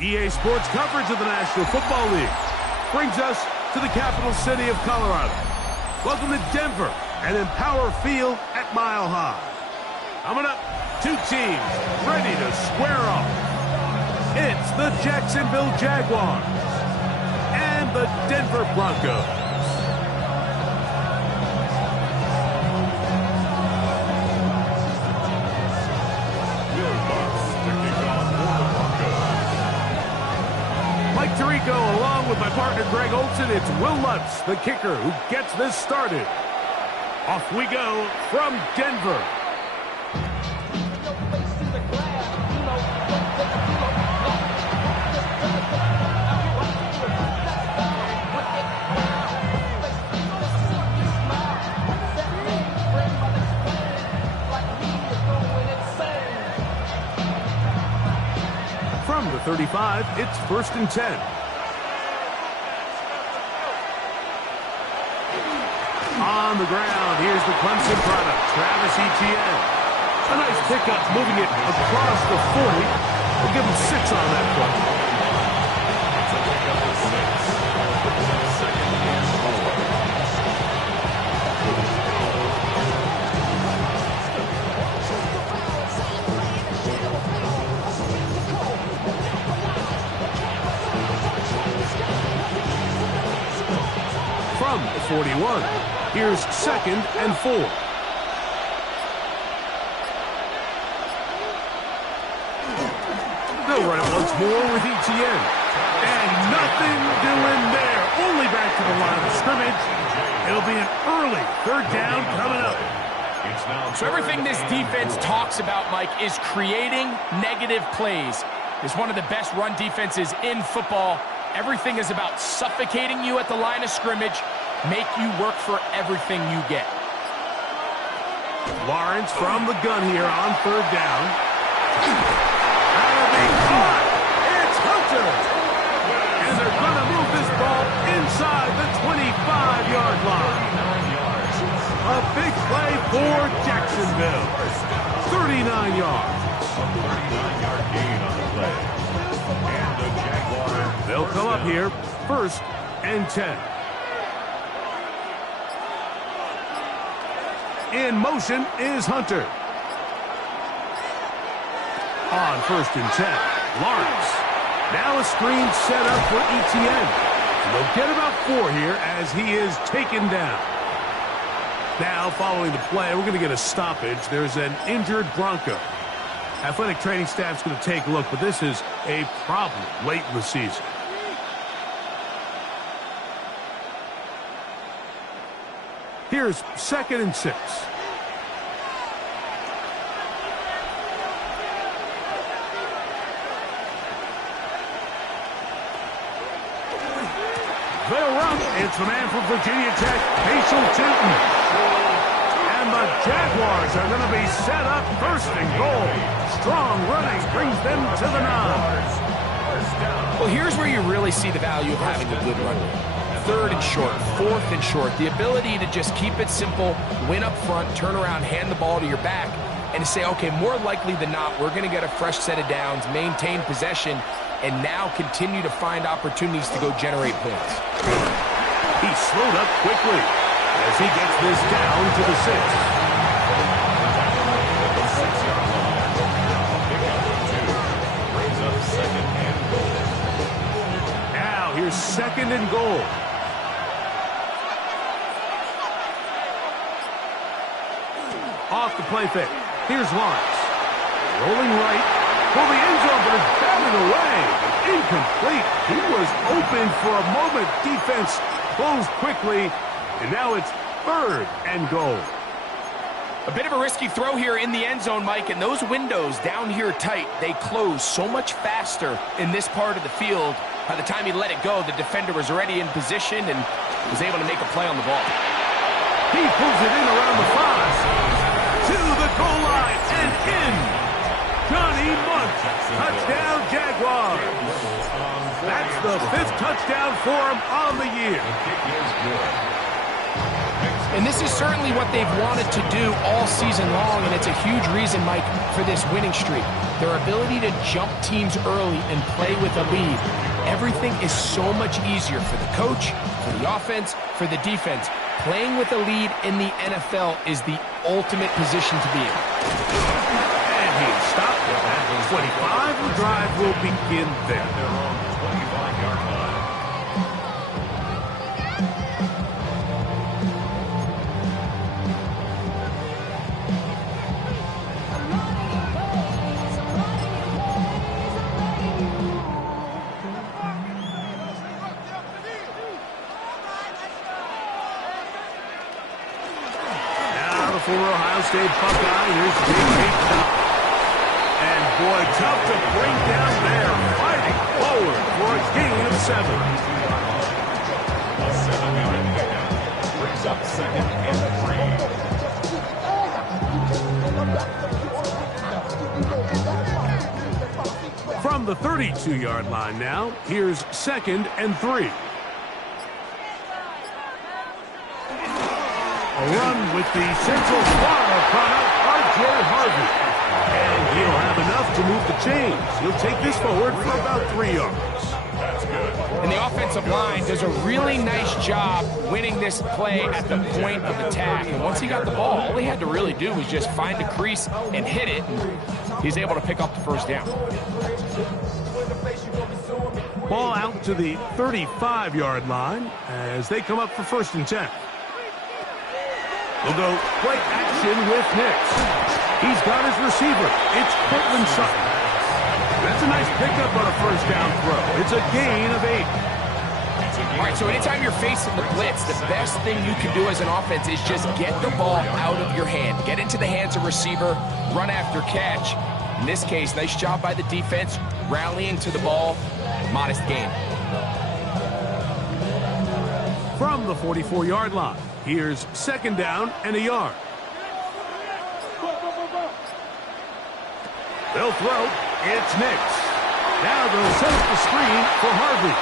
EA Sports coverage of the National Football League brings us to the capital city of Colorado. Welcome to Denver and Empower Field at Mile High. Coming up, two teams ready to square off. It's the Jacksonville Jaguars and the Denver Broncos. Mike Tirico, along with my partner Greg Olson, it's Will Lutz, the kicker, who gets this started. Off we go from Denver. From the 35, it's 1st and 10. On the ground, here's the Clemson product, Travis Etienne. A nice pickup, moving it across the 40. We'll give him 6 on that play. From the 41, here's 2nd and 4. They'll run it once more with Etienne. And nothing doing there. Only back to the line of scrimmage. It'll be an early 3rd down coming up. So everything this defense talks about, Mike, is creating negative plays. It's one of the best run defenses in football. Everything is about suffocating you at the line of scrimmage, make you work for everything you get. Lawrence from the gun here on 3rd down. That'll be caught. It's Hunter. And they're going to move this ball inside the 25-yard line. A big play for Jacksonville. 39 yards. A 39-yard gain on the play. And the Jaguars. They'll come up here, 1st and 10. In motion is Hunter. On 1st and 10, Lawrence. Now a screen set up for Etienne. They'll get about 4 here as he is taken down. Now, following the play, we're going to get a stoppage. There's an injured Bronco. Athletic training staff's going to take a look, but this is a problem late in the season. Here's 2nd and 6. They'll run. It's the man from Virginia Tech, Paschal Tootin. And the Jaguars are going to be set up 1st and goal. Strong running brings them to the 9. Well, here's where you really see the value of having a good run. 3rd and short, 4th and short. The ability to just keep it simple, win up front, turn around, hand the ball to your back, and to say, okay, more likely than not, we're going to get a fresh set of downs, maintain possession, and now continue to find opportunities to go generate points. He slowed up quickly as he gets this down to the 6. Now here's 2nd and goal. Off the play fake. Here's Lawrence. Rolling right for the end zone, but it's batted away. Incomplete. He was open for a moment. Defense closed quickly, and now it's 3rd and goal. A bit of a risky throw here in the end zone, Mike, and those windows down here tight, they close so much faster in this part of the field. By the time he let it go, the defender was already in position and was able to make a play on the ball. He pulls it in around the 5. To the goal line and in. Johnny Munt. Touchdown, Jaguars. That's the 5th touchdown for him on the year. And this is certainly what they've wanted to do all season long, and it's a huge reason, Mike, for this winning streak. Their ability to jump teams early and play with a lead. Everything is so much easier for the coach, for the offense, for the defense. Playing with a lead in the NFL is the ultimate position to be in. And he stopped at 25. The drive will begin there. Their own 25-yard line. For Ohio State Buckeye, here's J.K. Dobbins. And boy, tough to bring down there. Fighting forward for a gain of 7. A 7-yard pickup brings up 2nd and 3. From the 32-yard line now, here's 2nd and 3. A run with the Central Florida product, R.J. Harvey. And he'll have enough to move the chains. He'll take this forward for about 3 yards. That's good. And the offensive line does a really nice job winning this play at the point of attack. And once he got the ball, all he had to really do was just find a crease and hit it. And he's able to pick up the first down. Ball out to the 35-yard line as they come up for 1st and 10. We'll go play action with Nix. He's got his receiver. It's Cortland Sutton. That's a nice pickup on a 1st down throw. It's a gain of 8. All right, so anytime you're facing the blitz, the best thing you can do as an offense is just get the ball out of your hand. Get into the hands of receiver, run after catch. In this case, nice job by the defense, rallying to the ball, modest gain. From the 44-yard line, here's 2nd down and a yard. They'll throw. It's Nix. Now they'll set up the screen for Harvey.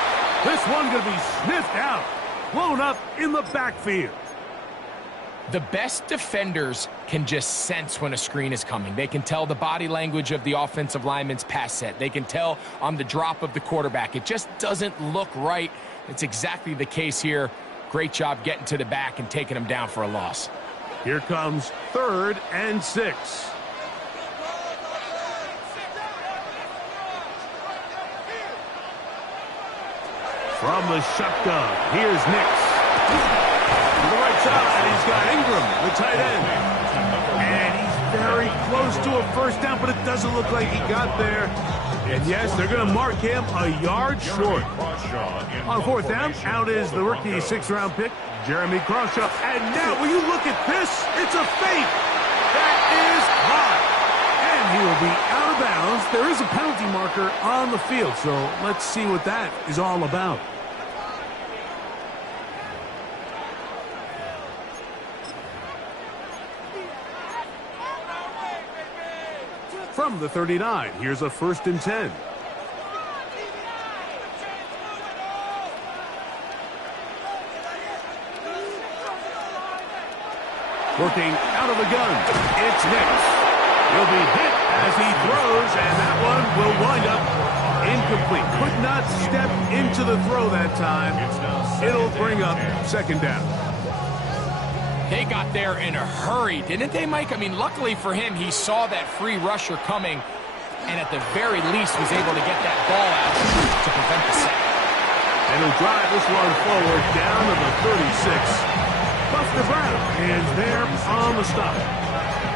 This one going to be sniffed out. Blown up in the backfield. The best defenders can just sense when a screen is coming. They can tell the body language of the offensive lineman's pass set. They can tell on the drop of the quarterback. It just doesn't look right. It's exactly the case here. Great job getting to the back and taking him down for a loss. Here comes 3rd and 6. From the shotgun, here's Nix. To the right side, he's got Ingram, the tight end. And he's very close to a 1st down, but it doesn't look like he got there. And yes, they're going to mark him a yard short. On 4th down, out is the rookie 6th-round pick, Jeremy Crawshaw. And now, will you look at this? It's a fake. That is hot. And he will be out of bounds. There is a penalty marker on the field, so let's see what that is all about. From the 39, here's a 1st and 10. Working out of the gun, it's Nix. He'll be hit as he throws, and that one will wind up incomplete. Could not step into the throw that time. It'll bring up 2nd down. They got there in a hurry, didn't they, Mike? I mean, luckily for him, he saw that free rusher coming, and at the very least was able to get that ball out to prevent the sack. And he'll drive this one forward down to the 36. Buster Brown is there on the stop.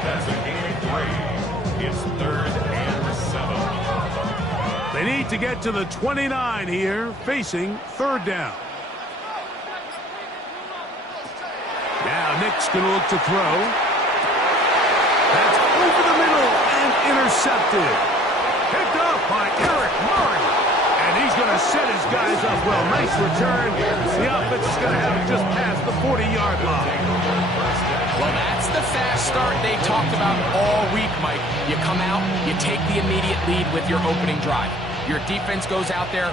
That's a gain of 3. It's 3rd and 7. They need to get to the 29 here, facing 3rd down. Now Nick's going to look to throw. That's over the middle and intercepted. Picked up by Eric Murray. And he's going to set his guys up well. Nice return. The offense is going to have it just past the 40-yard line. Well, that's the fast start they talked about all week, Mike. You come out, you take the immediate lead with your opening drive. Your defense goes out there,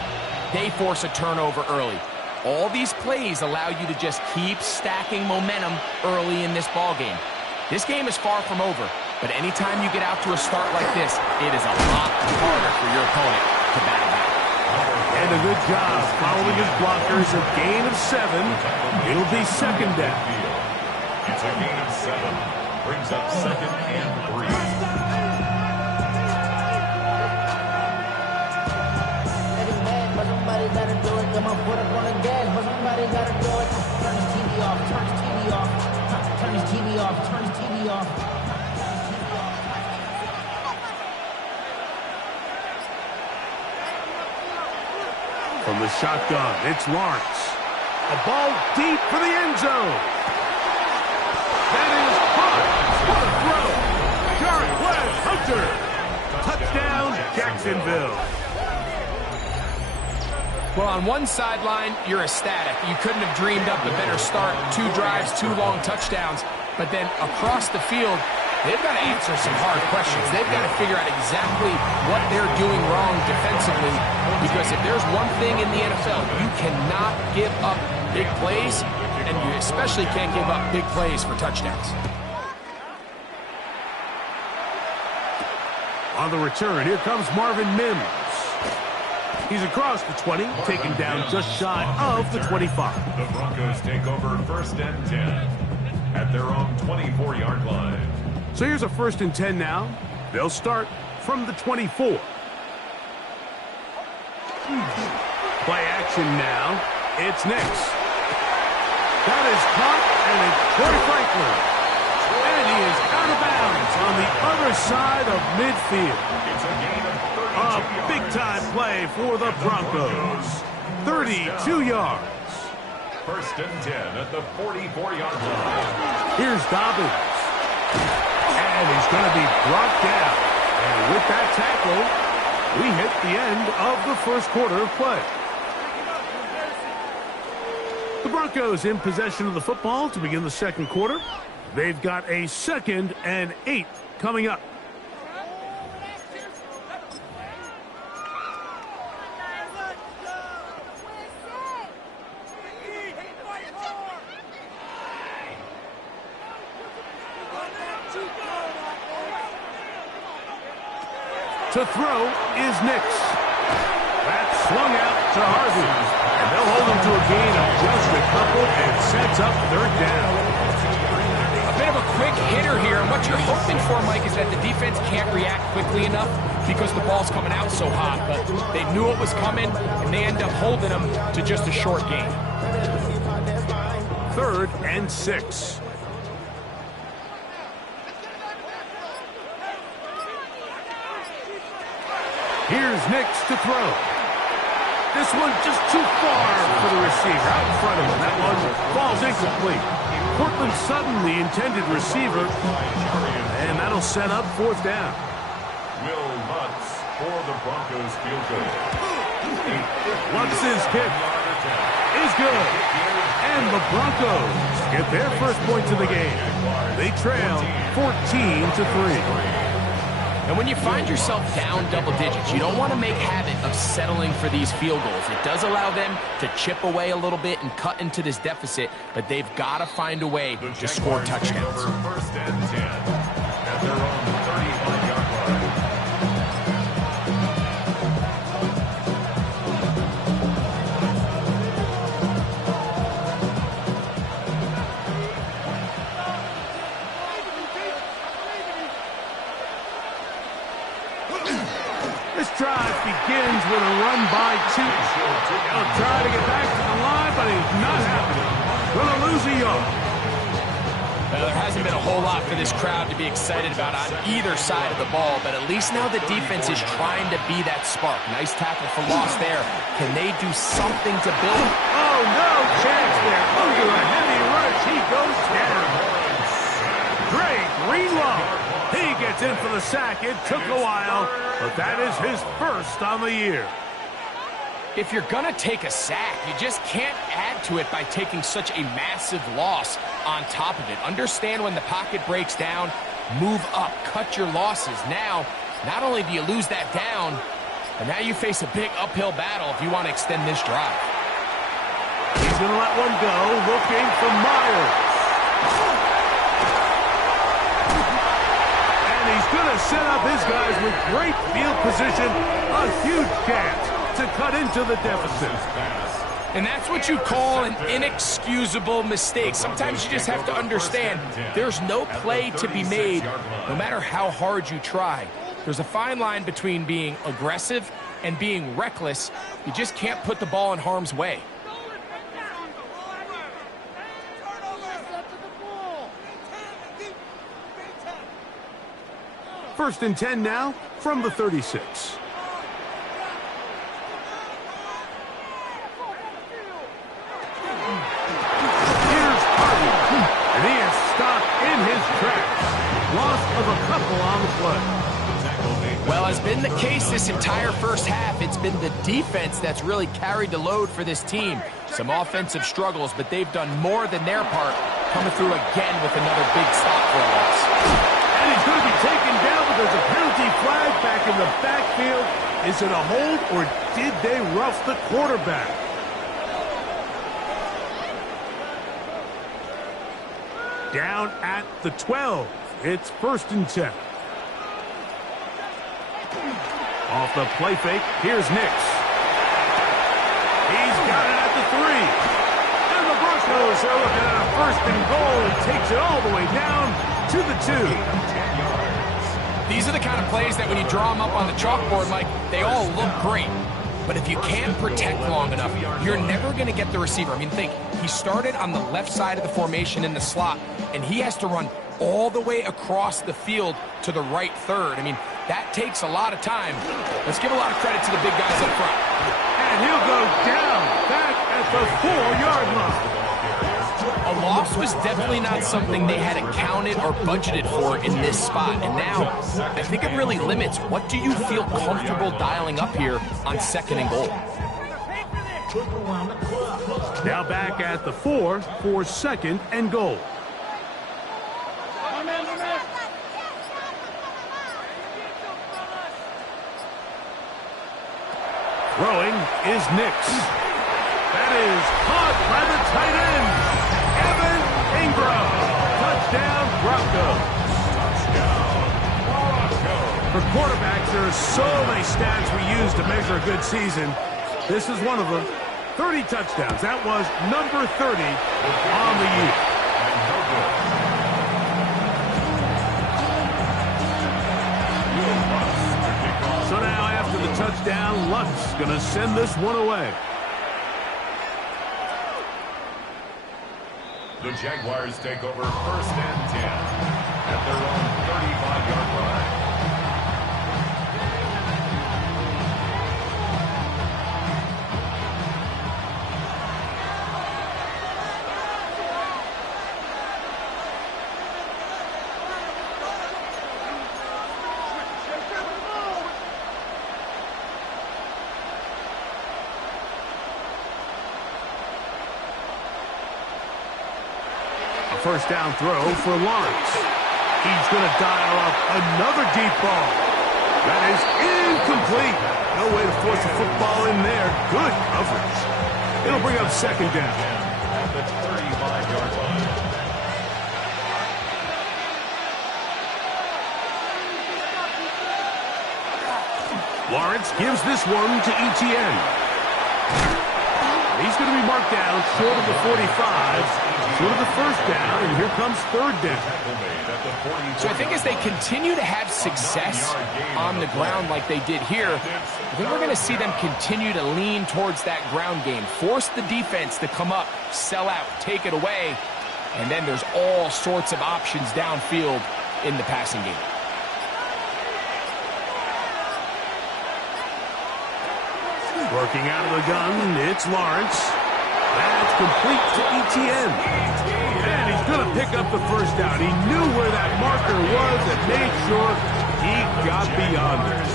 they force a turnover early. All these plays allow you to just keep stacking momentum early in this ball game. This game is far from over, but anytime you get out to a start like this, it is a lot harder for your opponent to battle back. And a good job following his blockers. A gain of 7. It'll be second down. It's a gain of 7. Brings up second and 3. Somebody gotta do it. Come on, put up on the gas, but somebody gotta do it. Turn his TV off. Turn his TV off. Turn his TV off. Turn his TV off. From the shotgun, it's Lawrence. A ball deep for the end zone. That is caught. What a throw. Jarrett West Hunter. Touchdown, Jacksonville. Well, on one sideline, you're ecstatic. You couldn't have dreamed up a better start. 2 drives, 2 long touchdowns. But then across the field, they've got to answer some hard questions. They've got to figure out exactly what they're doing wrong defensively. Because if there's one thing in the NFL, you cannot give up big plays, and you especially can't give up big plays for touchdowns. On the return, here comes Marvin Mims. He's across the 20, taken down just shy of the 25. The Broncos take over first and 10 at their own 24-yard line. So here's a first and 10 now. They'll start from the 24. Play action now. It's Nix. That is caught, and it's Troy Franklin. And he is out of bounds on the other side of midfield. It's a gain of 32 A yards. big-time play for the Broncos. 32 yards. First and 10 at the 44-yard line. Here's Dobbins. And he's going to be brought down. And with that tackle, we hit the end of the first quarter of play. The Broncos in possession of the football to begin the second quarter. They've got a 2nd and 8 coming up. To throw is Nix. That's swung out to Harvey. And they'll hold him to a gain of just a couple and sets up 3rd down. A bit of a quick hitter here, and what you're hoping for, Mike, is that the defense can't react quickly enough because the ball's coming out so hot. But they knew it was coming, and they end up holding them to just a short gain. 3rd and 6. Here's Nix to throw. This one just too far for the receiver. Out in front of him. That one falls incomplete. Cortland Sutton, the intended receiver. And that'll set up 4th down. Will Lutz for the Broncos field goal. Lutz's kick is good. And the Broncos get their first points of the game. They trail 14-3. And when you find yourself down double digits, you don't want to make habit of settling for these field goals. It does allow them to chip away a little bit and cut into this deficit, but they've got to find a way to score touchdowns. First and 10 at their own 35-yard line. This drive begins with a run by Chief. He'll try to get back to the line, but he's not happening. Going to lose a yard. There hasn't been a whole lot for this crowd to be excited about on either side of the ball, but at least now the defense is trying to be that spark. Nice tackle for loss there. Can they do something to build? Oh, no chance there. Under a heavy rush, he goes down. Greg Greenlaw. He gets in for the sack. It took a while, but that is his first on the year. If you're going to take a sack, you just can't add to it by taking such a massive loss on top of it. Understand when the pocket breaks down, move up, cut your losses. Now, not only do you lose that down, but now you face a big uphill battle if you want to extend this drive. He's going to let one go, looking for Myers. And he's going to set up his guys with great field position. A huge chance to cut into the deficit. And that's what you call an inexcusable mistake. Sometimes you just have to understand there's no play to be made, no matter how hard you try. There's a fine line between being aggressive and being reckless. You just can't put the ball in harm's way. First and 10 now from the 36. Loss of a couple on the play. Well, as been the case this entire first half, it's been the defense that's really carried the load for this team. Some offensive struggles, but they've done more than their part, coming through again with another big stop for a loss. And he's going to be taken down, but there's a penalty flag back in the backfield. Is it a hold, or did they rough the quarterback? Down at the 12. It's first and 10. Off the play fake, here's Nix. He's got it at the 3. And the Broncos are looking at a first and goal. He takes it all the way down to the 2. These are the kind of plays that when you draw them up on the chalkboard, Mike, they all look great. But if you can't protect long enough, you're never going to get the receiver. I mean, think, he started on the left side of the formation in the slot, and he has to run all the way across the field to the right third. I mean, that takes a lot of time. Let's give a lot of credit to the big guys up front. And he'll go down back at the 4-yard line. A loss was definitely not something they had accounted or budgeted for in this spot. And now, I think it really limits what do you feel comfortable dialing up here on second and goal. Now back at the 4 for second and goal. Throwing is Nix. That is caught by the tight end, Evan Ingram. Touchdown, Broncos. For quarterbacks, there are so many stats we use to measure a good season. This is one of them. 30 touchdowns. That was number 30 on the year. So now after the touchdown, Luck's going to send this one away. The Jaguars take over first and 10 at their own 35-yard line. First down throw for Lawrence. He's going to dial up another deep ball. That is incomplete. No way to force a football in there. Good coverage. It'll bring up second down. At the 35-yard line. Lawrence gives this one to Etienne. He's going to be marked down short of the 45. Short of the first down, and here comes third down. So I think as they continue to have success on the ground like they did here, I think we're going to see them continue to lean towards that ground game. Force the defense to come up, sell out, take it away, and then there's all sorts of options downfield in the passing game. Working out of the gun, it's Lawrence. That's complete to Etienne. And he's going to pick up the first down. He knew where that marker was and made sure he got beyond it.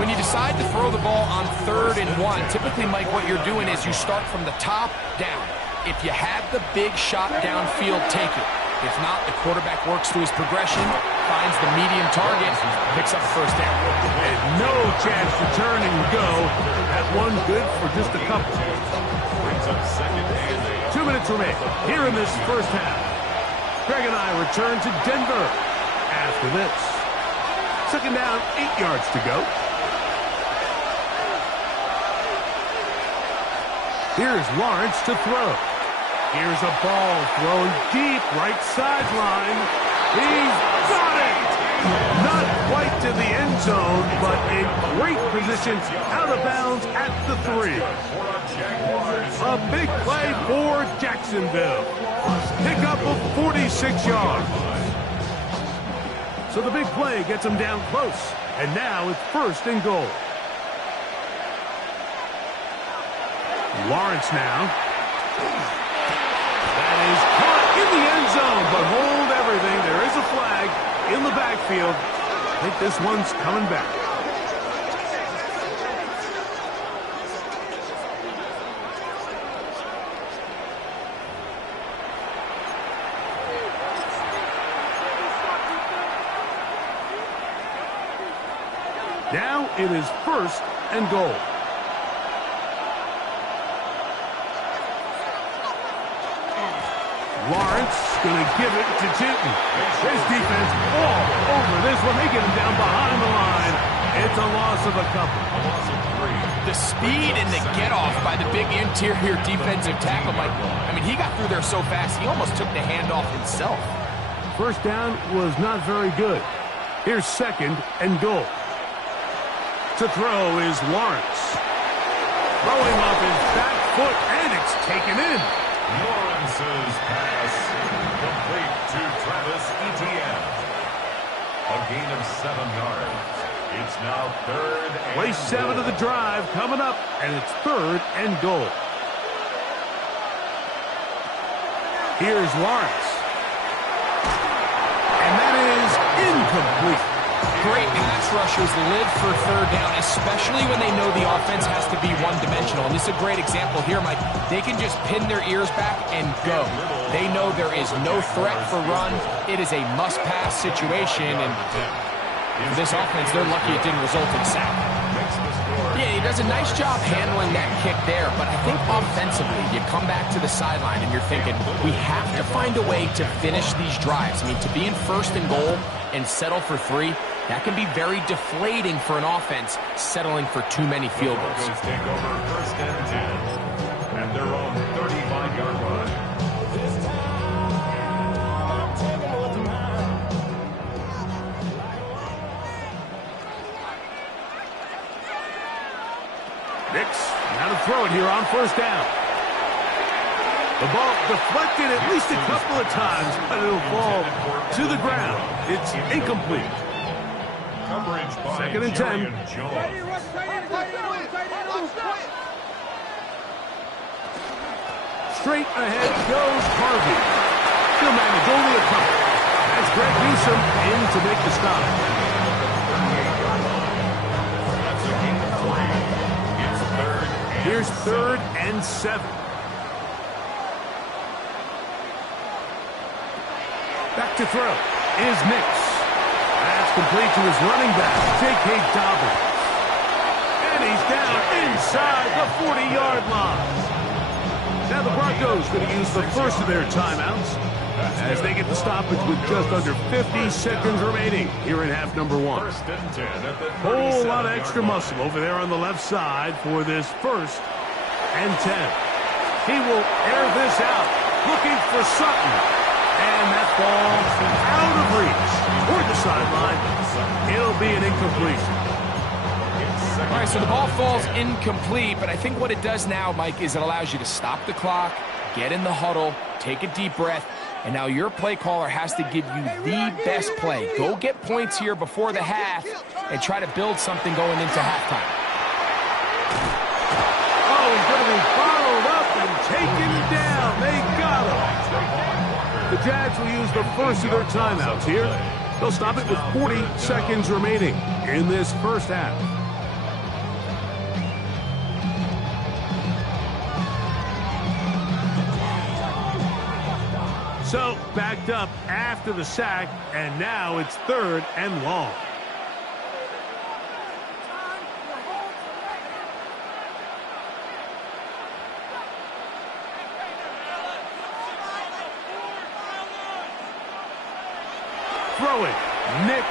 When you decide to throw the ball on 3rd and 1, typically, Mike, what you're doing is you start from the top down. If you have the big shot downfield, take it. If not, the quarterback works through his progression, finds the medium target, picks up the first down. And no chance to turn and go. That one good for just a couple. of second and 8. 2 minutes remain here in this first half. Greg and I return to Denver after this. Second down, 8 yards to go. Here's Lawrence to throw. Here's a ball thrown deep right sideline. He's got it! Not quite to the end zone, but in great position out of bounds at the 3. A big play for Jacksonville. Pickup of 46 yards. So the big play gets him down close. And now it's first and goal. Lawrence now. That is caught in the end zone, but hold everything. There is a flag in the backfield. I think this one's coming back. Now it is first and goal. Lawrence going to give it to Tinton. His defense all over this one. They get him down behind the line. It's a loss of a couple. A loss of 3. The speed and the get-off by the big interior defensive tackle. I mean, he got through there so fast, he almost took the handoff himself. First down was not very good. Here's second and goal. To throw is Lawrence. Throwing off his back foot, and it's taken in. Lawrence's pass complete to Travis Etienne. A gain of 7 yards. It's now third and Play 7 goal. of the drive coming up, and it's third and goal. Here's Lawrence. And that is incomplete. Great pass rushers live for third down, especially when they know the offense has to be one-dimensional. And this is a great example here, Mike. They can just pin their ears back and go. They know there is no threat for run. It is a must-pass situation, and for this offense, they're lucky it didn't result in a sack. Yeah, he does a nice job handling that kick there, but I think offensively, you come back to the sideline and you're thinking, we have to find a way to finish these drives. I mean, to be in first and goal and settle for 3, that can be very deflating for an offense settling for too many field goals. Broncos take over first and 10 at their own 35-yard line. Nix, now to throw it here on first down. The ball deflected at least a couple of times, but it'll fall to the ground. It's incomplete. Coverage by Second and 10. Jones. Straight ahead goes Harvey. He'll manage only a couple. That's Greg Newsome in to make the stop. That's a gain of 3. It's third and Here's 7. third and 7. Back to throw is Nix. That's complete to his running back, J.K. Dobbins. And he's down inside the 40-yard line. Now the Broncos going to use the first of their timeouts as they get the stoppage with just under 50 seconds remaining here in half number 1. First and 10 at the Whole lot of 37-yard extra line. muscle over there on the left side for this first and 10. He will air this out, looking for Sutton. And that ball out of reach toward the sideline. It'll be an incompletion. All right, so the ball falls incomplete, but I think what it does now, Mike, is it allows you to stop the clock, get in the huddle, take a deep breath, and now your play caller has to give you the best play. Go get points here before the half and try to build something going into halftime. Oh, he's going to be followed up and taken down. They got him. The Jags will use the first of their timeouts here. They'll stop it with 40 seconds remaining in this first half. So, backed up after the sack, and now it's third and long. throwing. Nix.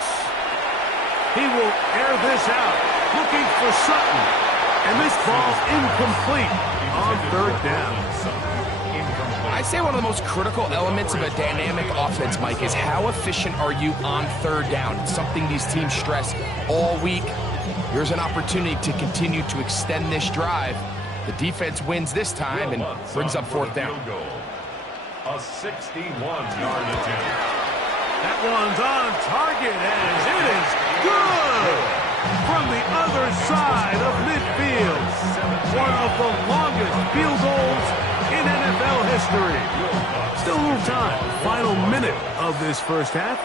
He will air this out. Looking for Sutton. And this ball incomplete on third down. I'd say one of the most critical elements of a dynamic offense, Mike, is how efficient are you on third down. It's something these teams stress all week. Here's an opportunity to continue to extend this drive. The defense wins this time and brings up fourth down. A 61-yard attempt. That one's on target as it is good from the other side of midfield. One of the longest field goals in NFL history. Still a little time. Final minute of this first half.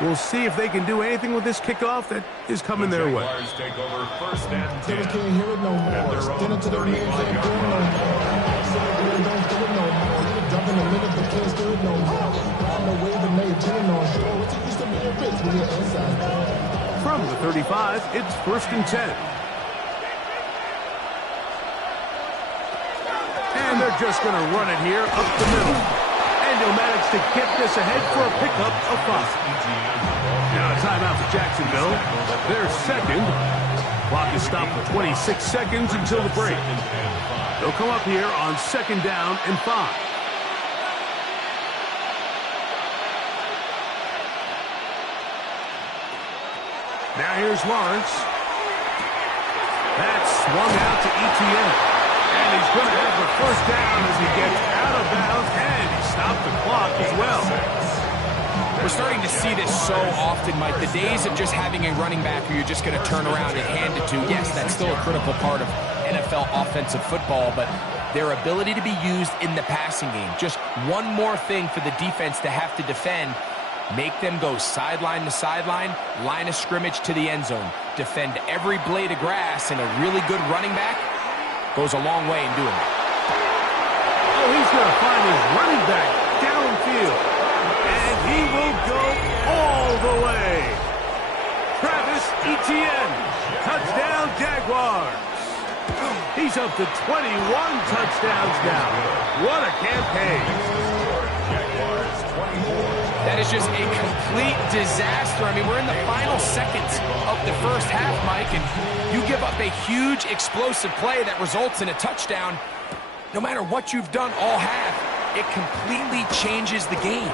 We'll see if they can do anything with this kickoff that is coming their way. Jaguars take over first and 10. Can't hear it no more. Stand into the ring, can't do it no more. Don't do it no more. Jump in the minute, but can't do it no more. I'm the way the name, turning on show. What you used to be a bitch when you're inside. From the 35, it's first and 10. And they're just going to run it here up the middle. And he'll manage to get this ahead for a pickup of 5. Now a timeout for Jacksonville. Their second. Clock is stopped for 26 seconds until the break. They'll come up here on second down and 5. Now here's Lawrence. That's swung out to Etienne. And he's going to have the first down as he gets out of bounds, and he stopped the clock as well. We're starting to see this so often, Mike. The days of just having a running back who you're just going to turn around and hand it to, yes, that's still a critical part of NFL offensive football, but their ability to be used in the passing game. Just one more thing for the defense to have to defend. Make them go sideline to sideline, line of scrimmage to the end zone. Defend every blade of grass, and a really good running back goes a long way in doing it. Oh, he's going to find his running back downfield. And he will go all the way. Travis Etienne. Touchdown, Jaguars. He's up to 21 touchdowns now. What a campaign. Jaguars 24. That is just a complete disaster. I mean, we're in the final seconds of the first half, Mike, and you give up a huge explosive play that results in a touchdown. No matter what you've done all half, it completely changes the game.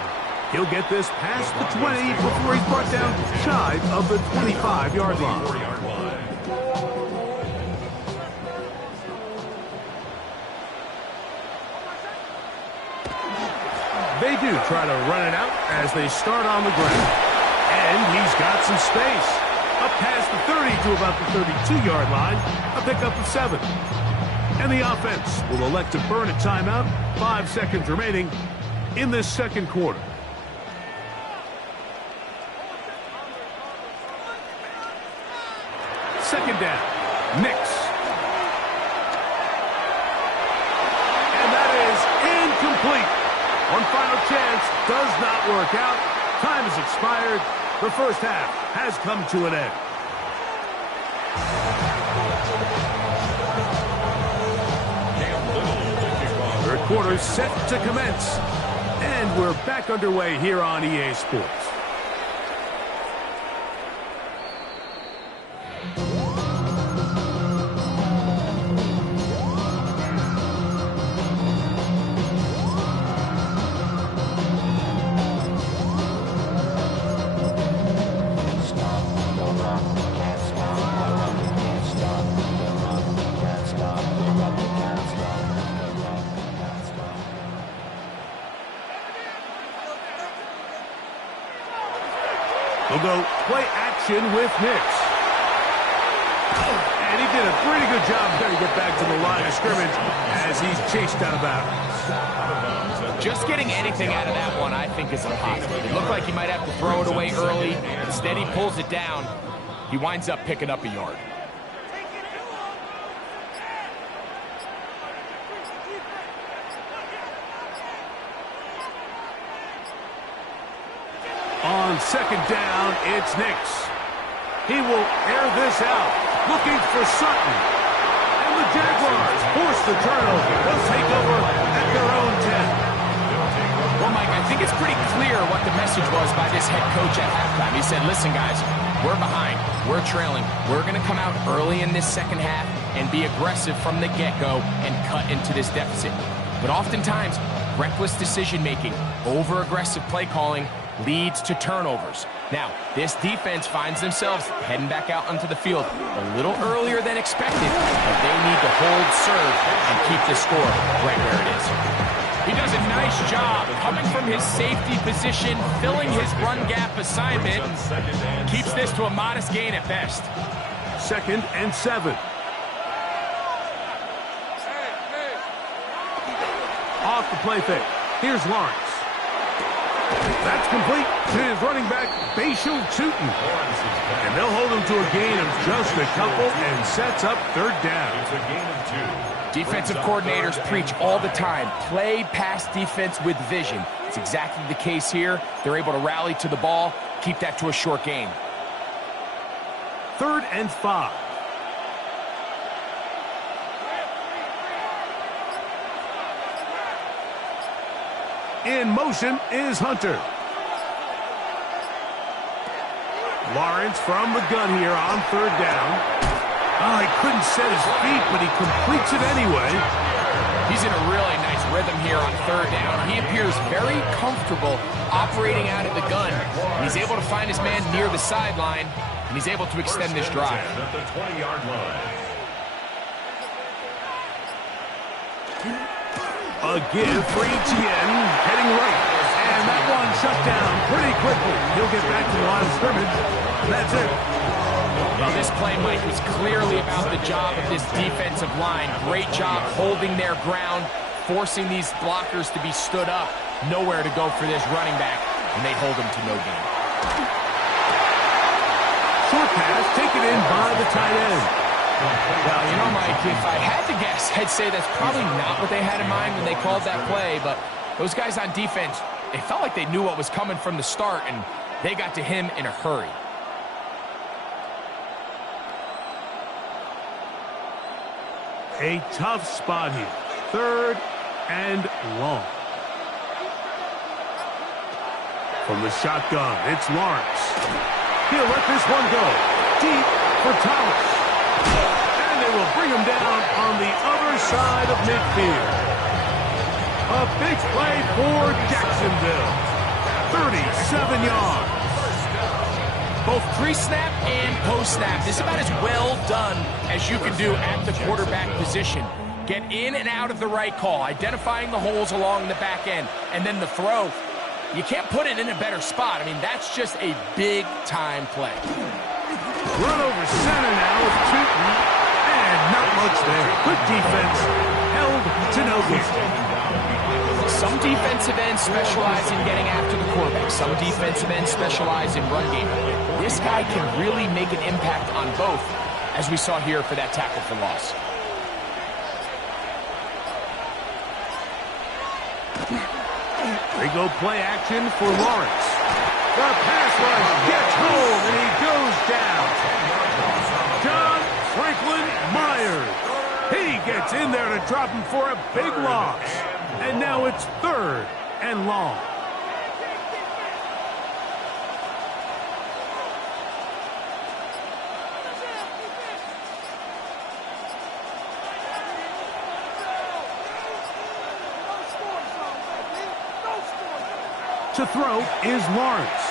He'll get this past the 20 before he's brought down shy of the 25-yard line. They do try to run it out as they start on the ground. And he's got some space. Up past the 30 to about the 32-yard line. A pickup of 7. And the offense will elect to burn a timeout. 5 seconds remaining in this second quarter. Second down. Nix. And that is incomplete. One final chance does not work out. Time has expired. The first half has come to an end. Third quarter set to commence. And we're back underway here on EA Sports. We'll go play action with Nix. And he did a pretty good job trying to get back to the line of scrimmage as he's chased out of bounds. Just getting anything out of that one, I think, is impossible. It looked like he might have to throw it away early. Instead, he pulls it down. He winds up picking up a yard. On second down, it's Nix. He will air this out, looking for Sutton. And the Jaguars force the turnover. They'll take over at their own 10. Well, Mike, I think it's pretty clear what the message was by this head coach at halftime. He said, listen, guys, we're behind. We're trailing. We're going to come out early in this second half and be aggressive from the get-go and cut into this deficit. But oftentimes, reckless decision-making, over-aggressive play calling leads to turnovers. Now, this defense finds themselves heading back out onto the field a little earlier than expected, but they need to hold serve and keep the score right where it is. He does a nice job coming from his safety position, filling his run gap assignment. Keeps this to a modest gain at best. 2nd and 7. Off the play fake. Here's Lawrence. That's complete to his running back, Bashal Tootin. And they'll hold him to a gain of just a couple and sets up 3rd down. It's a gain of 2. Defensive coordinators preach all the time, play pass defense with vision. It's exactly the case here. They're able to rally to the ball, keep that to a short gain. 3rd and 5. In motion is Hunter. Lawrence from the gun here on 3rd down. Oh, he couldn't set his feet, but he completes it anyway. He's in a really nice rhythm here on 3rd down. He appears very comfortable operating out of the gun. And he's able to find his man near the sideline, and he's able to extend this drive. At the 20-yard line. A give for Etienne, heading right. And that one shut down pretty quickly. He'll get back to the line of scrimmage. That's it. Well, this play, Mike, was clearly about the job of this defensive line. Great job holding their ground, forcing these blockers to be stood up. Nowhere to go for this running back, and they hold him to no gain. Short pass taken in by the tight end. Well, you know, Mike, if I had to guess, I'd say that's probably not what they had in mind when they called that play, but those guys on defense, it felt like they knew what was coming from the start, and they got to him in a hurry. A tough spot here. 3rd and long. From the shotgun, it's Lawrence. He'll let this one go. Deep for Thomas. And they will bring him down on the other side of midfield. A big play for Jacksonville. 37 yards. Both pre-snap and post-snap. This is about as well done as you can do at the quarterback position. Get in and out of the right call, identifying the holes along the back end, and then the throw. You can't put it in a better spot. I mean, that's just a big-time play. Run over center now with Tootin, and not much there. Good defense, held to no gain. Some defensive ends specialize in getting after the quarterback. Some defensive ends specialize in run game. This guy can really make an impact on both, as we saw here for that tackle for loss. They go play action for Lawrence. The pass rush gets home, and he goes down. John Franklin Myers. He gets in there to drop him for a big loss. And now it's 3rd and long. To throw is Lawrence.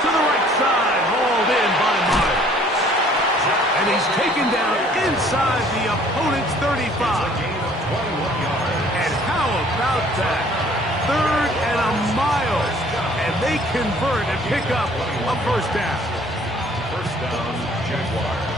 To the right side, hauled in by Myers. And he's taken down inside the opponent's 35. And how about that? 3rd and a mile. And they convert and pick up a 1st down. 1st down, Jaguars.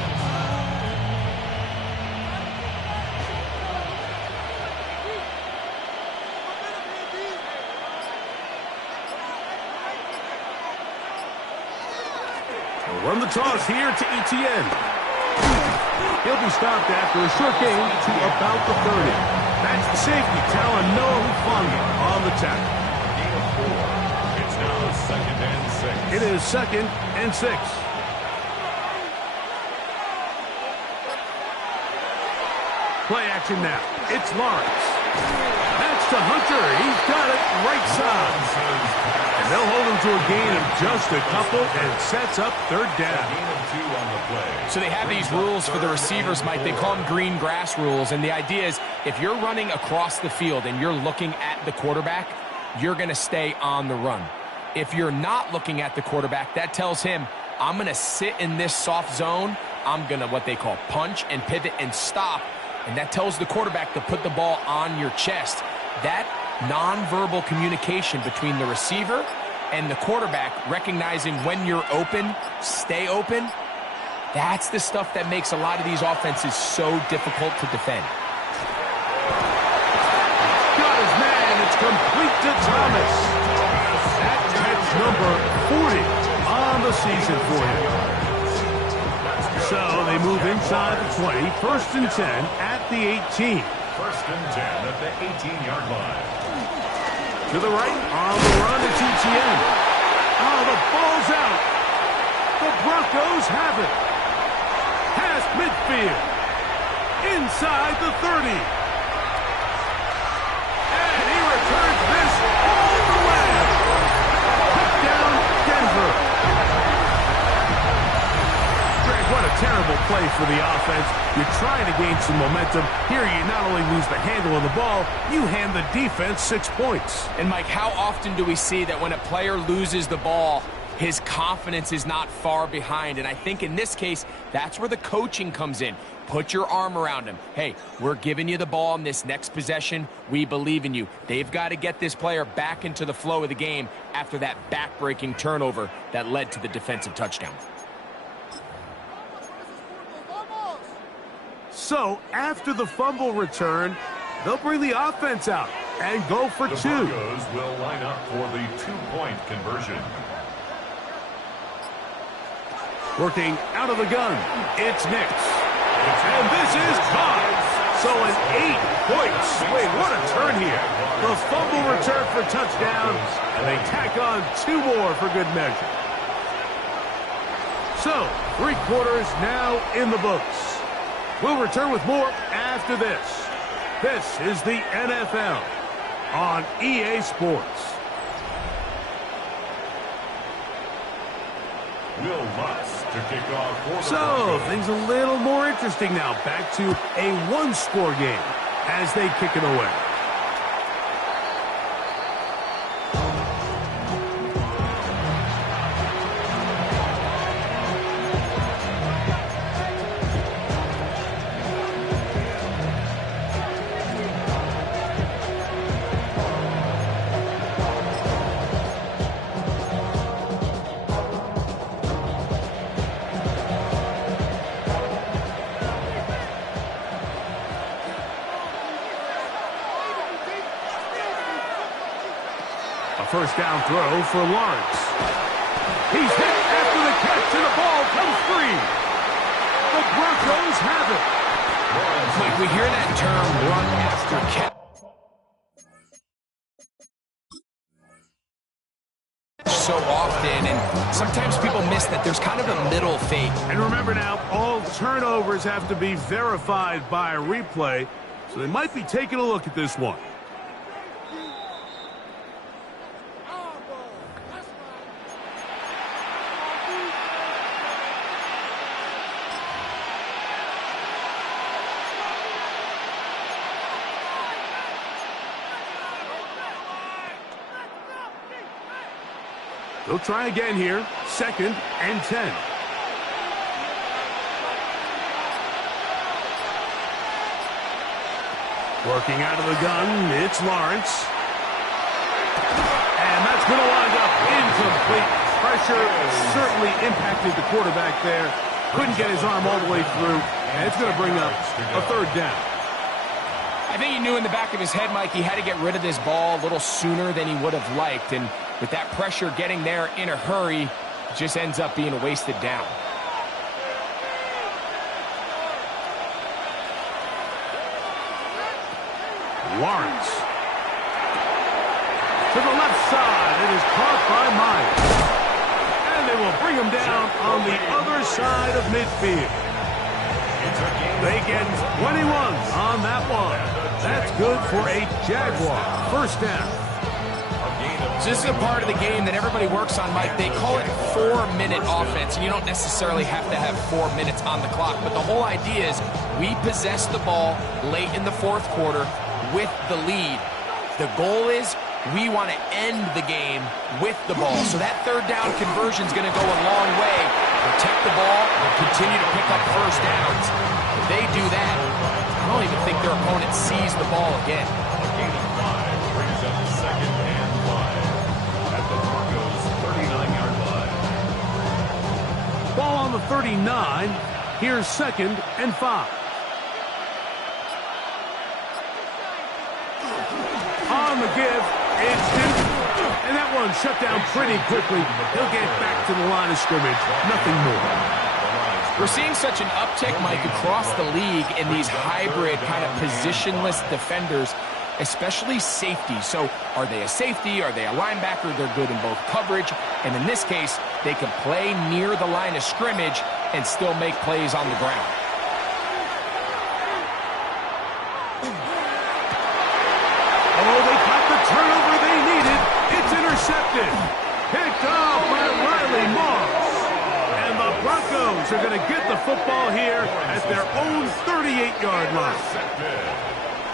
Run the toss here to Etienne. He'll be stopped after a short gain to about the 30. That's the safety telling Noah Hufanga on the tackle. Gain of 4. It's now 2nd and 6. It is 2nd and 6. Play action now. It's Lawrence. That's to Hunter. He's got it right side. And they'll hold him to a gain of just a couple and sets up third down. So they have these rules for the receivers, Mike. They call them green grass rules. And the idea is if you're running across the field and you're looking at the quarterback, you're going to stay on the run. If you're not looking at the quarterback, that tells him, I'm going to sit in this soft zone. I'm going to what they call punch and pivot and stop. And that tells the quarterback to put the ball on your chest. That nonverbal communication between the receiver and the quarterback, recognizing when you're open, stay open, that's the stuff that makes a lot of these offenses so difficult to defend. Got his man. It's complete to Thomas. That catch number 40 on the season for him. So they move inside the 20, first and 10 at the 18. First and 10 at the 18-yard line. To the right, on the run, it's ETN. Oh, the ball's out. The Broncos have it. Past midfield. Inside the 30. And he returns this all the way. Touchdown, Denver. Greg, what a terrible play for the offense. You're trying to gain some momentum. Here you not only lose the handle of the ball, you hand the defense 6 points. And Mike, how often do we see that when a player loses the ball, his confidence is not far behind? And I think in this case, that's where the coaching comes in. Put your arm around him. Hey, we're giving you the ball in this next possession. We believe in you. They've got to get this player back into the flow of the game after that back-breaking turnover that led to the defensive touchdown. So, after the fumble return, they'll bring the offense out and go for two. The Broncos will line up for the two-point conversion. Working out of the gun, it's Nix. And this is caught. So an 8-point swing. What a turn here. The fumble return for touchdown, and they tack on 2 more for good measure. So, 3 quarters now in the books. We'll return with more after this. This is the NFL on EA Sports. Will Lutz to kick off for the So, Broncos. things a little more interesting now. Back to a 1-score game as they kick it away. First down throw for Lawrence. He's hit after the catch, and the ball comes free. The Broncos have it. Mike, we hear that term, run after catch, so often, and sometimes people miss that there's kind of a middle fake. And remember now, all turnovers have to be verified by a replay, so they might be taking a look at this one. They'll try again here. 2nd and 10. Working out of the gun, it's Lawrence. And that's going to wind up incomplete. Pressure certainly impacted the quarterback there. Couldn't get his arm all the way through. And it's going to bring up a 3rd down. I think he knew in the back of his head, Mike, he had to get rid of this ball a little sooner than he would have liked. And with that pressure getting there in a hurry, it just ends up being a wasted down. Lawrence. To the left side. It is caught by Myers. And they will bring him down on the other side of midfield. They get 21 on that one. That's good for a Jaguar. First down. So this is a part of the game that everybody works on, Mike. They call it 4-minute offense, and you don't necessarily have to have 4 minutes on the clock. But the whole idea is we possess the ball late in the fourth quarter with the lead. The goal is we want to end the game with the ball. So that third down conversion is going to go a long way. Protect the ball and continue to pick up first downs. If they do that, I don't even think their opponent sees the ball again. A gain of 5 brings up second and 5 at the Broncos' 39-yard line. Ball on the 39. Here's second and 5. On the give, it's and that one shut down pretty quickly. He'll get back to the line of scrimmage. Nothing more. We're seeing such an uptick, Mike, across the league in these hybrid kind of positionless defenders, especially safety. So are they a safety? Are they a linebacker? They're good in both coverage. And in this case, they can play near the line of scrimmage and still make plays on the ground. Oh, they got the turnover they needed. It's intercepted. Picked off by Riley Moss. And the Broncos are going to get the football here at their own 38-yard line.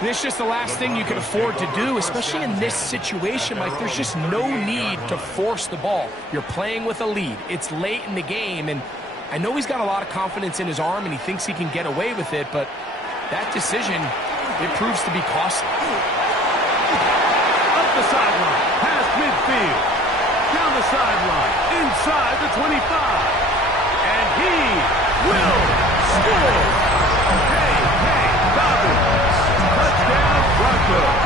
This is just the last thing you can afford to do, especially in this situation. Like, there's just no need to force the ball. You're playing with a lead. It's late in the game, and I know he's got a lot of confidence in his arm, and he thinks he can get away with it, but that decision, it proves to be costly. Up the sideline, past midfield, down the sideline, inside the 25, and he will score. Hey, Dobbins, touchdown Broncos.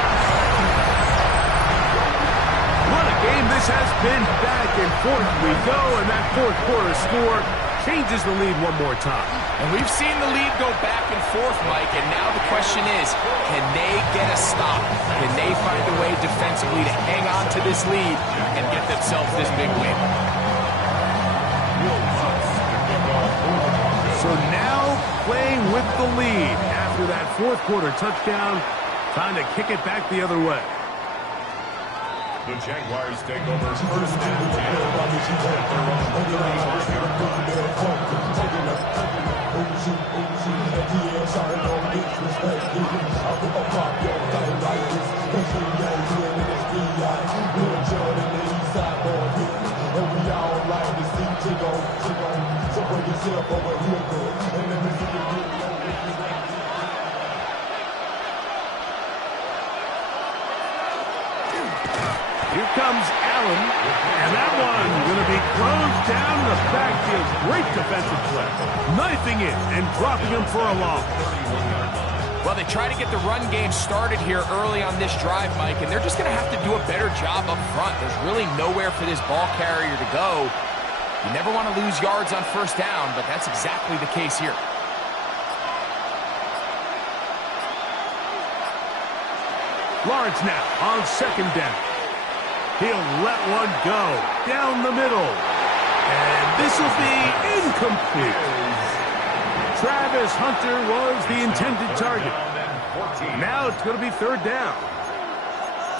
What a game this has been. Back and forth we go, and that fourth quarter score changes the lead one more time. And we've seen the lead go back and forth, Mike, and now the question is, can they get a stop? Can they find a way defensively to hang on to this lead and get themselves this big win? So now playing with the lead after that fourth quarter touchdown, trying to kick it back the other way. The Jaguars take over first and 10 at their own 39-yard line. Here comes Allen, and that one going to be closed down in the backfield. Great defensive play. Knifing it and dropping him for a loss. Well, they try to get the run game started here early on this drive, Mike, and they're just going to have to do a better job up front. There's really nowhere for this ball carrier to go. You never want to lose yards on first down, but that's exactly the case here. Lawrence now on second down. He'll let one go down the middle. And this will be incomplete. Travis Hunter was the intended target. Now it's going to be third down.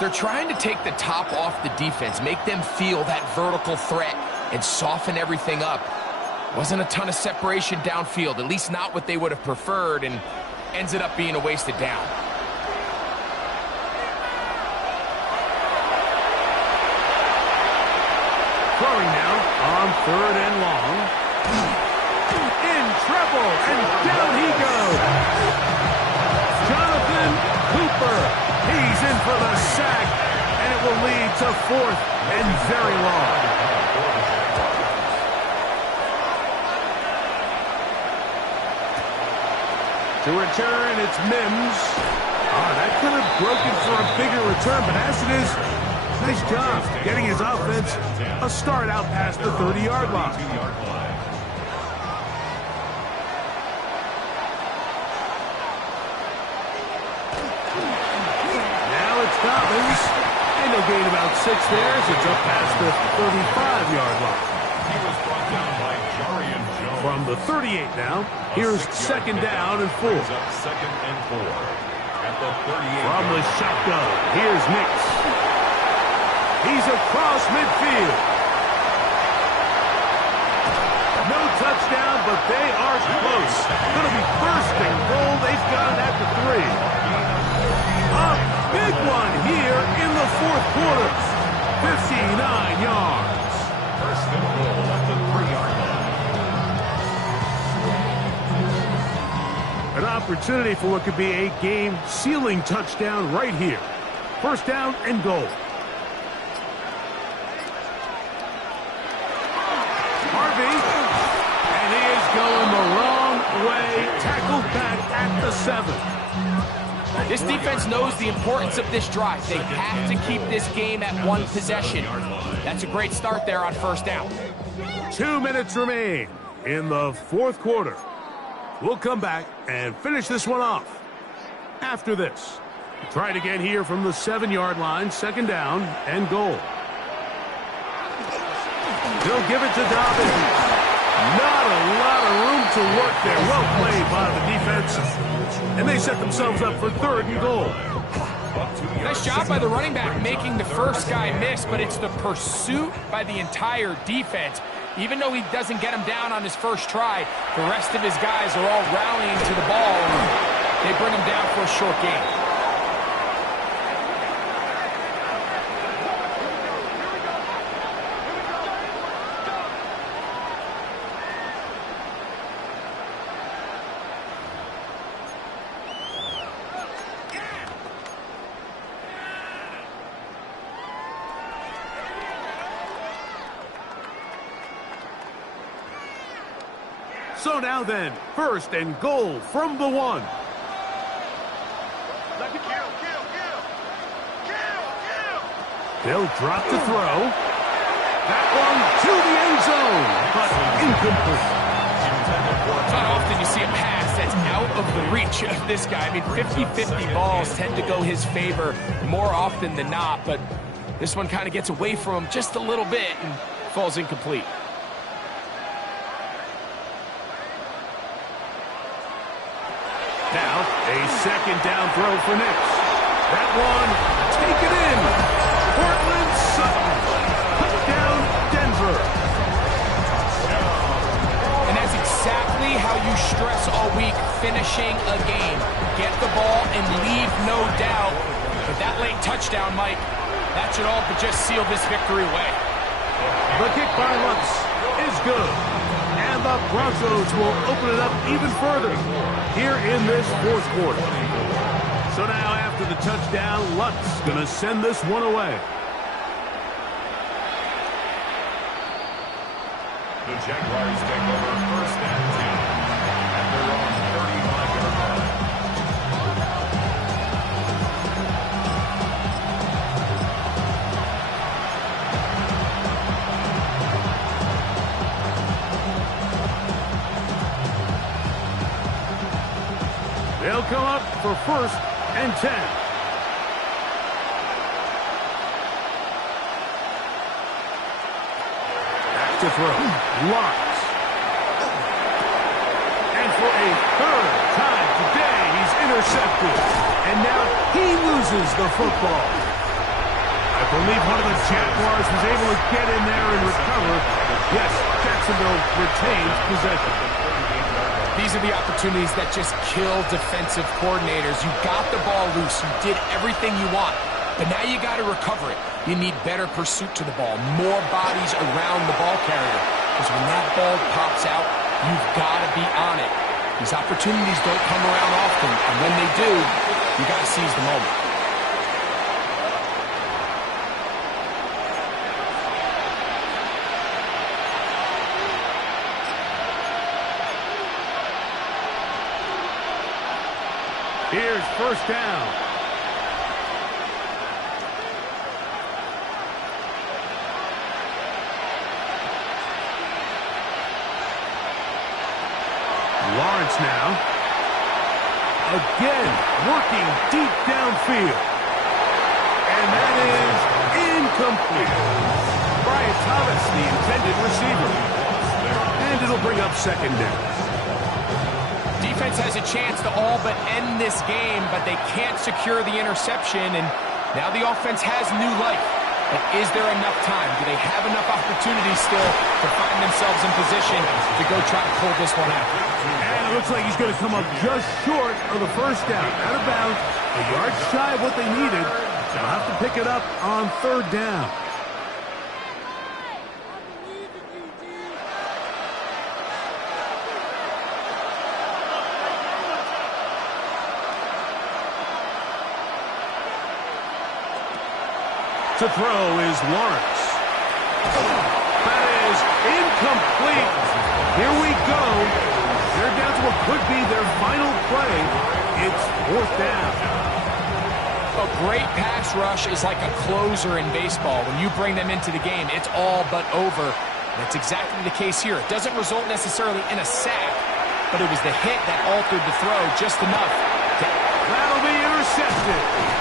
They're trying to take the top off the defense, make them feel that vertical threat, and soften everything up. Wasn't a ton of separation downfield, at least not what they would have preferred, and ends up being a wasted down. Throwing now on third and long. In trouble, and down he goes. Jonathan Cooper. He's in for the sack, and it will lead to fourth and very long. To return, it's Mims. That could have broken for a bigger return, but as it is, nice job getting his offense a start out past the 30-yard line. Now it's Dobbins, and he'll gain about 6 there as it's up past the 35-yard line. He was brought down by Jarian Jones. From the 38 now, here's second down and 4. Up second and 4. at the 38. From the shotgun, here's Nix. He's across midfield. No touchdown, but they are close. Going to be first and goal. They've got it at the 3. A big one here in the fourth quarter. 59 yards. First and goal at the 3-yard line. An opportunity for what could be a game-sealing touchdown right here. First down and goal. Harvey, and he is going the wrong way. Tackled back at the 7. This defense knows the importance of this drive. They have to keep this game at 1 possession. That's a great start there on first down. 2 minutes remain in the fourth quarter. We'll come back and finish this one off after this. Try it again here from the 7-yard line. Second down and goal. They'll give it to Dobbins. Not a lot of room to work there. Well played by the defense. And they set themselves up for third and goal. Nice job by the running back making the first guy miss, but it's the pursuit by the entire defense. Even though he doesn't get him down on his first try, the rest of his guys are all rallying to the ball, and they bring him down for a short gain. So now then, first and goal from the 1. They'll drop to throw. That one to the end zone, but incomplete. It's not often you see a pass that's out of the reach of this guy. I mean, 50-50 balls tend to go his favor more often than not, but this one kind of gets away from him just a little bit and falls incomplete. Now, a second down throw for Nix. That one, take it in. Portland Sutton. Touchdown, Denver. And that's exactly how you stress all week, finishing a game. Get the ball and leave no doubt. But that late touchdown, Mike, that should all but just seal this victory away. The kick by Lutz is good. And the Broncos will open it up even further here in this fourth quarter. So now after the touchdown, Lutz going to send this one away. The Jaguars take over first and 10 at their own 35-yard line. They'll come up for first and 10. Back to throw. Lawrence. And for a third time today, he's intercepted. And now he loses the football. I believe one of the Jaguars was able to get in there and recover. Yes, Jacksonville retains possession. These are the opportunities that just kill defensive coordinators. You got the ball loose. You did everything you want. But now you got to recover it. You need better pursuit to the ball, more bodies around the ball carrier. Because when that ball pops out, you've got to be on it. These opportunities don't come around often. And when they do, you got to seize the moment. Here's first down. Lawrence now. Again, working deep downfield. And that is incomplete. Brian Thomas, the intended receiver. And it'll bring up second down. defense has a chance to all but end this game, but they can't secure the interception, and now the offense has new life. But is there enough time? Do they have enough opportunities still to find themselves in position to go try to pull this one out? And it looks like he's going to come up just short of the first down. Out of bounds, a yard shy of what they needed. They'll have to pick it up on third down. To throw is Lawrence. That is incomplete. Here we go. They're down to what could be their final play. It's fourth down. A great pass rush is like a closer in baseball. When you bring them into the game, it's all but over. That's exactly the case here. It doesn't result necessarily in a sack, but it was the hit that altered the throw just enough. That'll be intercepted.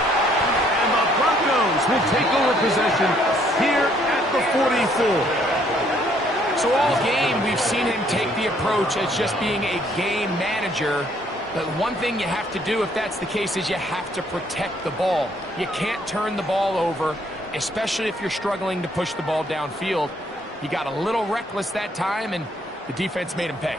Broncos will take over possession here at the 44. So all game, we've seen him take the approach as just being a game manager. But one thing you have to do if that's the case is you have to protect the ball. You can't turn the ball over, especially if you're struggling to push the ball downfield. He got a little reckless that time, and the defense made him pay.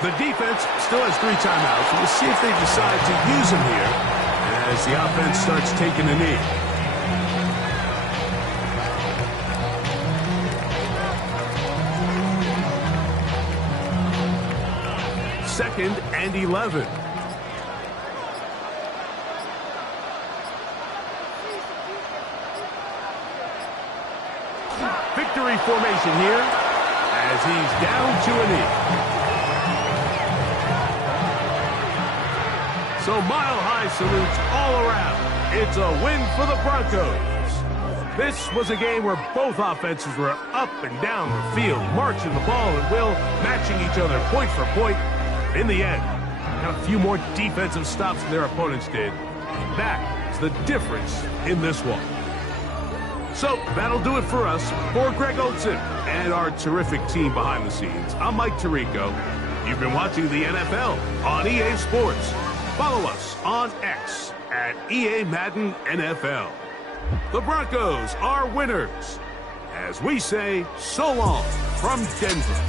The defense still has 3 timeouts. We'll see if they decide to use them here as the offense starts taking a knee. Second and 11. Victory formation here as he's down to a knee. So mile-high salutes all around. It's a win for the Broncos. This was a game where both offenses were up and down the field, marching the ball at will, matching each other point for point. In the end, got a few more defensive stops than their opponents did. That is the difference in this one. So that'll do it for us. For Greg Olsen and our terrific team behind the scenes, I'm Mike Tirico. You've been watching the NFL on EA Sports. Follow us on X at EA Madden NFL. The Broncos are winners. As we say, so long from Denver.